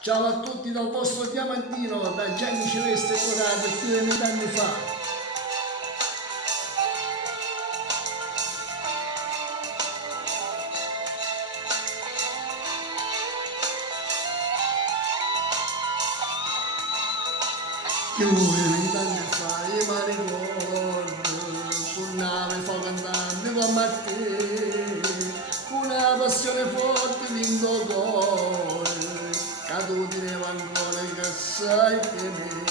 Ciao a tutti dal vostro Diamantino, da Gianni Celeste Corato più di 20 anni fa. Più di 20 anni fa, io mi ricordo, su nave fa cantante con Matteo, una passione forte in cuore, caduti nei ancora che sai che me.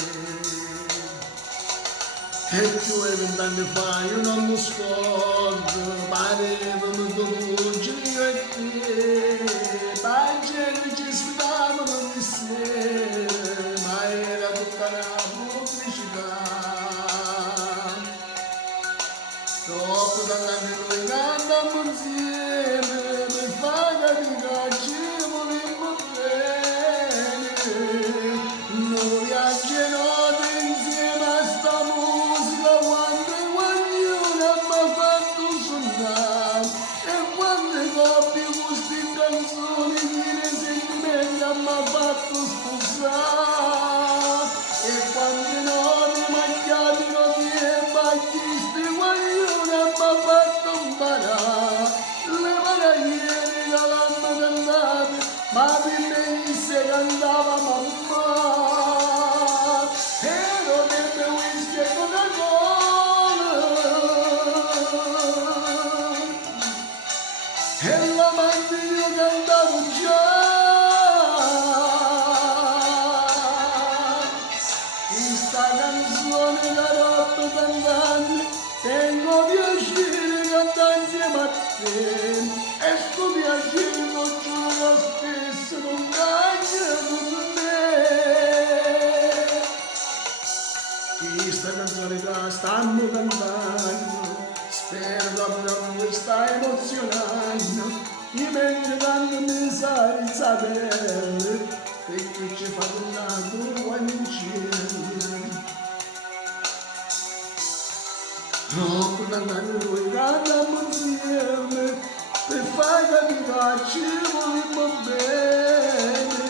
E più di 20 anni fa io non mi scordo, parevano due io e te, la gente ci sfidavano insieme, ma era tutta una pubblicità. Dopo dall'anno noi cantammo insieme, per far capire che ci volimmo bene, noi viaggeremo insieme a sta musica quando ognuno mi ha fatto suonare e quante coppie queste canzoni che nei sentimenti mi ha fatto sposare e quante notti mangiate con tempo a chiesti ognuno mi ha fatto imparare le paraglie calando cantate ma per me se cantava mamma. Ero beve whisky e Coca-Cola e la madre io cantavo già. Questa canzone la roba cantante tengo piacere cantare insieme a te e sto piacere lo giuro lo stesso non cambia con me. Questa canzone la stanno cantando, spero che voi sta emozionando, io mentre canto mi sa di sapere, perché ci fa tornare quando insieme. Dopo cantando noi cantiamo insieme, per far capire che ci vogliamo bene,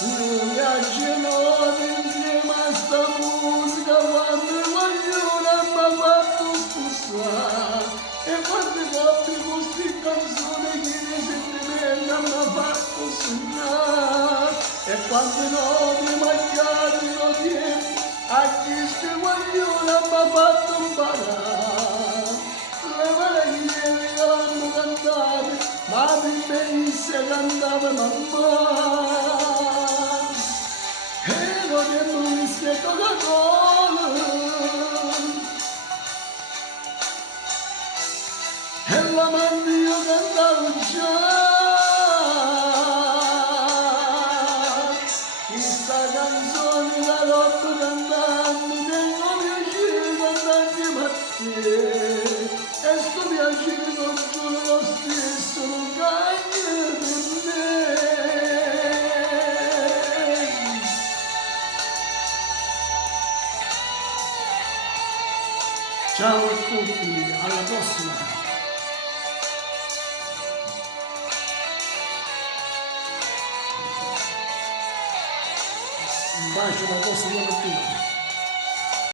noi viaggiamo insieme a sta musica quando ognuno mi ha fatto sposare e quante coppie con queste canzoni che nei sentimenti mi ha fatto sognare e quante notti mangiate lo tempo a queste ognuno mi ha fatto imparare le paraglie l'hanno cantate ma per me se cantava mamma. E non è whisky e Coca-Cola e la mano io cantavo già. Questa canzone la roba cantando tengo piacere cantare insieme a te e sto piacere non giuro lo stesso non cambia per me. Ciao a tutti, alla prossima! Un bacio dal vostro Diamantino.